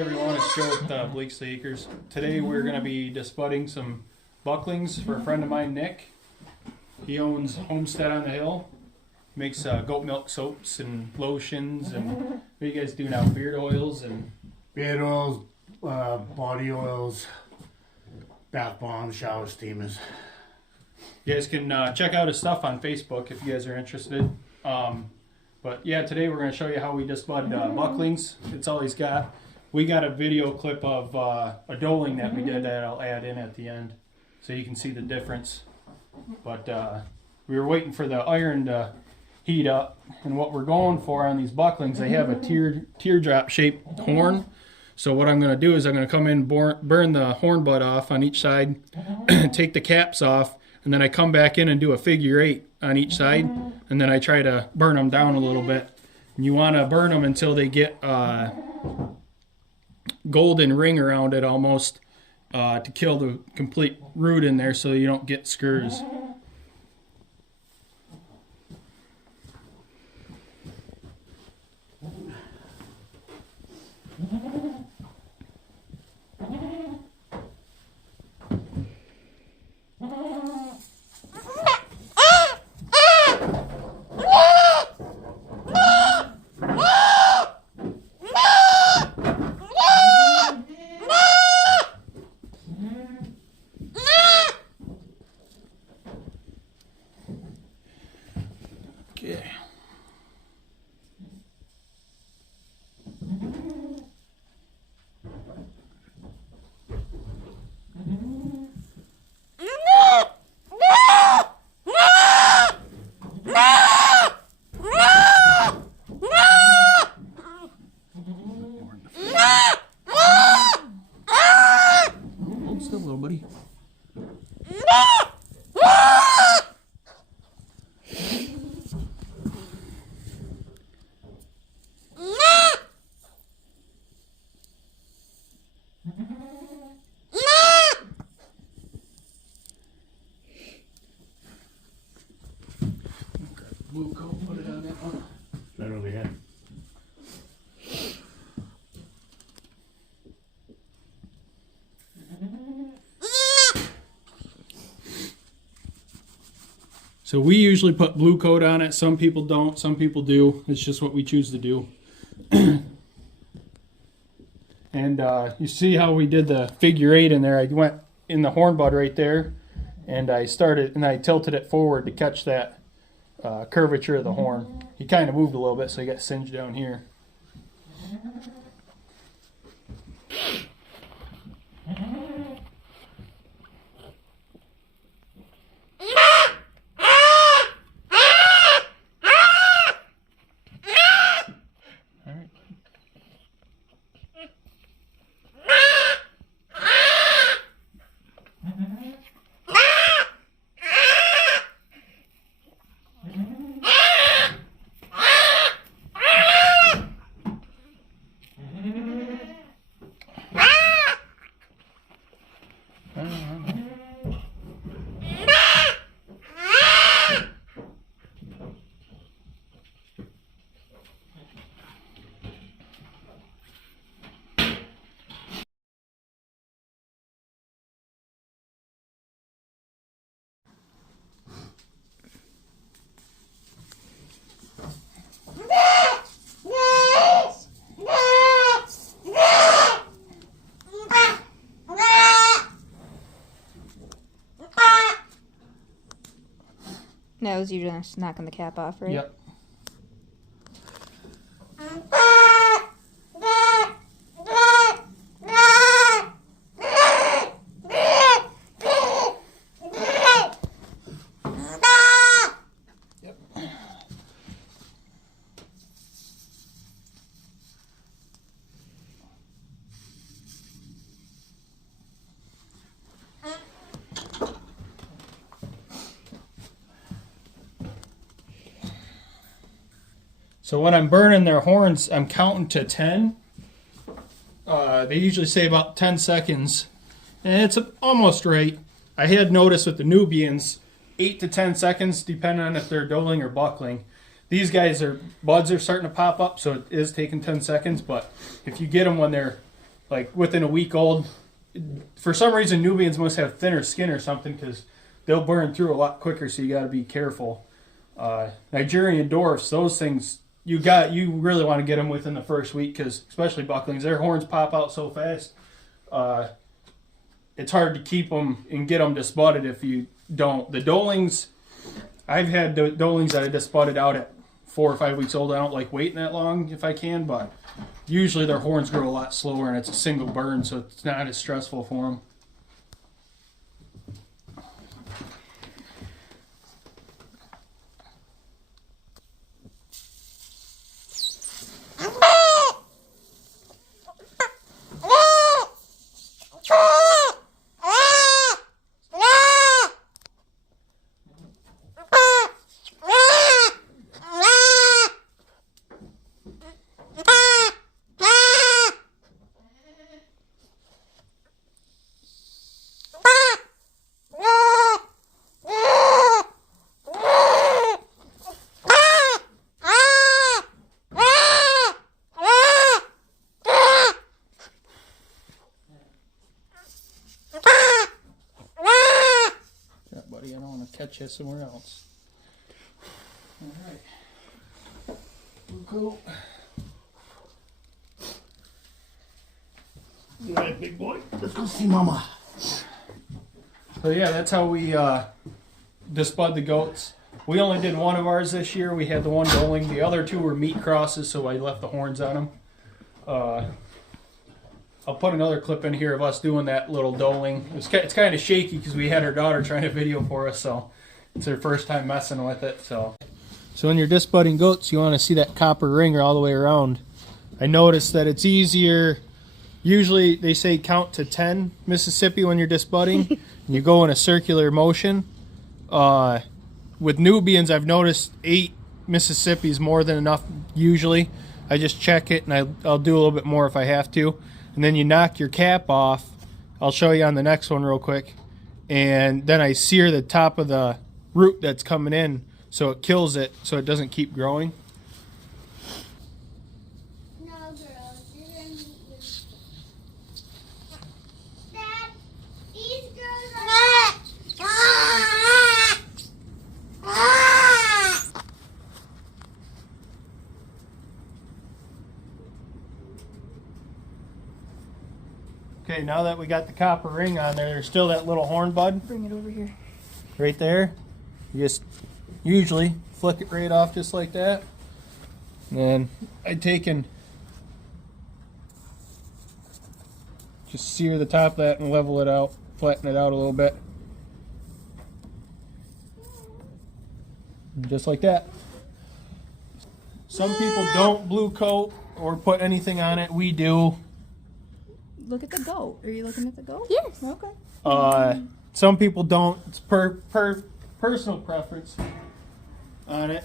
Everyone, it's Joe with Bleaks the Acres. Today we're going to be disbudding some bucklings for a friend of mine, Nick. He owns Homestead on the Hill. Makes goat milk soaps and lotions and what do you guys do now? Beard oils and beard oils, body oils, bath bombs, shower steamers. You guys can check out his stuff on Facebook if you guys are interested. But yeah, today we're going to show you how we disbud bucklings. It's all he's got. We got a video clip of a doling that we did that I'll add in at the end so you can see the difference. But we were waiting for the iron to heat up, and what we're going for on these bucklings, they have a teardrop shaped horn. So what I'm going to do is I'm going to come in, burn the horn butt off on each side, take the caps off, and then I come back in and do a figure 8 on each side, and then I try to burn them down a little bit. And you want to burn them until they get golden ring around it almost, to kill the complete root in there so you don't get scurs. Okay. Hold still, little buddy. Blue coat, put it on that one. Right over here. So we usually put blue coat on it. Some people don't, some people do. It's just what we choose to do. And you see how we did the figure 8 in there. I went in the horn bud right there, and I tilted it forward to catch that curvature of the horn. He kind of moved a little bit, so he got singed down here. No, it was you just knocking the cap off, right? Yep. So when I'm burning their horns, I'm counting to 10. They usually say about 10 seconds. And it's almost right. I had noticed with the Nubians, 8 to 10 seconds, depending on if they're doling or buckling. These guys, buds are starting to pop up, so it is taking 10 seconds. But if you get them when they're like within a week old. For some reason, Nubians must have thinner skin or something because they'll burn through a lot quicker. So you got to be careful. Nigerian dwarfs, those things you really want to get them within the first week because especially bucklings, their horns pop out so fast. It's hard to keep them and get them disbudded if you don't. The dolings, I've had dolings that I disbudded out at 4 or 5 weeks old. I don't like waiting that long if I can, but usually their horns grow a lot slower and it's a single burn, so it's not as stressful for them. I don't want to catch you somewhere else. All right. Cool. All right, big boy. Let's go see Mama. So yeah, that's how we disbud the goats. We only did one of ours this year. We had the one doling. The other two were meat crosses, so I left the horns on them. I'll put another clip in here of us doing that little doling. It's kind of shaky because we had our daughter trying to video for us, so it's her first time messing with it. So when you're disbudding goats, you want to see that copper ring all the way around. I noticed that it's easier. Usually they say count to 10 Mississippi when you're disbudding, and you go in a circular motion. With Nubians, I've noticed 8 Mississippi is more than enough usually. I just check it, and I'll do a little bit more if I have to. And then you knock your cap off. I'll show you on the next one real quick. And then I sear the top of the root that's coming in so it kills it so it doesn't keep growing. No, girls, you're gonna meet with Dad, these girls are Okay, now that we got the copper ring on there, there's still that little horn bud. Bring it over here. Right there. You just usually flick it right off just like that. And then I take and just sear the top of that and level it out, flatten it out a little bit. And just like that. Some people don't blue coat or put anything on it. We do. Look at the goat. Are you looking at the goat? Yes. Okay. Some people don't. It's per personal preference on it.